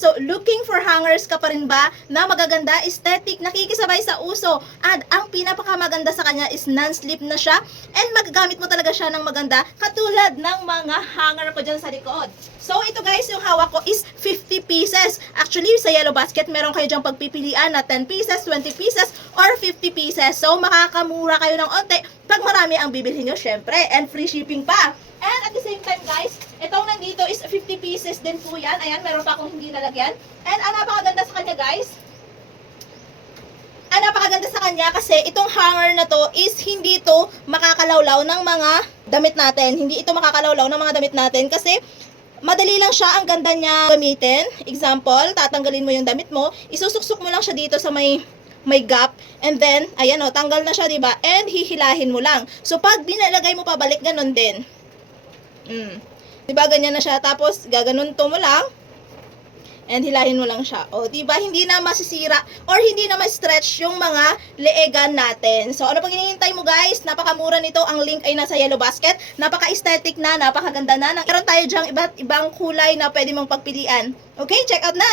So, looking for hangers ka pa rin ba na magaganda, aesthetic, nakikisabay sa uso, at ang pinapakamaganda sa kanya is non-slip na siya, and magagamit mo talaga siya ng maganda, katulad ng mga hanger ko dyan sa likod. So, ito guys, yung hawak ko is 50 pieces. Actually, sa Yellow Basket, meron kayo dyang pagpipilian na 10 pieces, 20 pieces, or 50 pieces. So, makakamura kayo ng onte pag marami ang bibilhin nyo, syempre, and free shipping pa. And at the same time guys, itong nandito is 50 pieces din po yan. Ayan, meron pa akong hindi nalagyan. And ang napakaganda sa kanya guys, ang napakaganda sa kanya kasi itong hanger na to is hindi to makakalawlaw ng mga damit natin. Hindi ito makakalawlaw ng mga damit natin kasi madali lang siya, ang ganda niya gamitin. Example, tatanggalin mo yung damit mo, isusuksok mo lang siya dito sa may gap, and then, ayan o, tanggal na siya, diba? And hihilahin mo lang. So, pag binalagay mo pabalik, ganun din. Diba, ganyan na siya. Tapos, gaganon to mo lang. And hilahin mo lang siya. O, diba, hindi na masisira or hindi na ma-stretch yung mga leegan natin. So, ano pang hinihintay mo guys? Napakamura nito. Ang link ay nasa Yellow Basket. Napaka-aesthetic na, napakaganda na. Meron tayo dyang iba't ibang kulay na pwede mong pagpilian. Okay, check out na!